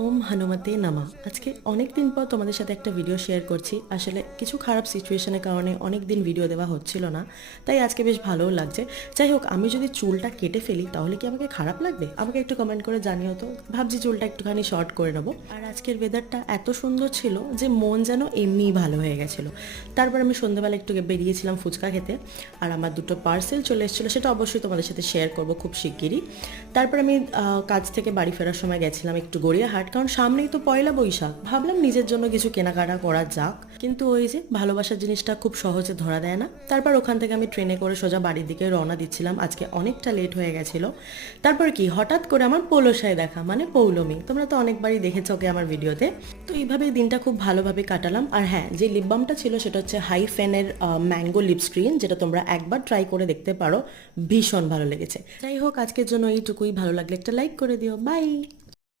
ওম হনুমতে নামা। আজকে অনেক দিন পর তোমাদের সাথে একটা ভিডিও শেয়ার করছি। আসলে কিছু খারাপ সিচুয়েশনের কারণে অনেক দিন ভিডিও দেওয়া হচ্ছিল না, তাই আজকে বেশ ভালোও লাগছে। যাই হোক, আমি যদি চুলটা কেটে ফেলি তাহলে কি আমাকে খারাপ লাগবে? আমাকে একটু কমেন্ট করে জানিও তো। ভাবছি চুলটা একটুখানি শর্ট করে নেবো। আর আজকের ওয়েদারটা এত সুন্দর ছিল যে মন যেন এমনিই ভালো হয়ে গেছিলো। তারপর আমি সন্ধ্যাবেলা একটু বেরিয়েছিলাম ফুচকা খেতে, আর আমার দুটো পার্সেল চলে এসেছিলো, সেটা অবশ্যই তোমাদের সাথে শেয়ার করবো খুব শিগগিরই। তারপর আমি কাজ থেকে বাড়ি ফেরার সময় গেছিলাম একটু গড়িয়াহাট, কারণ সামনেই তো পয়লা বৈশাখ, ভাবলাম নিজের জন্য কিছু কেনাকাটা করা যাক। কিন্তু ওই যে ভালোবাসার জিনিসটা খুব সহজে ধরা দেয় না। তারপর ওখান থেকে আমি ট্রেনে করে সোজা বাড়ির দিকে রওনা দিচ্ছিলাম। আজকে অনেকটা লেট হয়ে গেছিলো। তারপর কি হঠাৎ করে আমার পোলোসায় দেখা, মানে পৌলমী। তোমরা তো অনেকবারই দেখেছো ওকে আমার ভিডিওতে। তো এইভাবেই দিনটা খুব ভালোভাবে কাটালাম। আর হ্যাঁ, যে লিপ বামটা ছিল সেটা হচ্ছে হাইফেনের ম্যাঙ্গো লিপ স্ক্রিন, যেটা তোমরা একবার ট্রাই করে দেখতে পারো, ভীষণ ভালো লেগেছে। যাই হোক, আজকের জন্য এইটুকুই। ভালো লাগলে একটা লাইক করে দিও। বাই।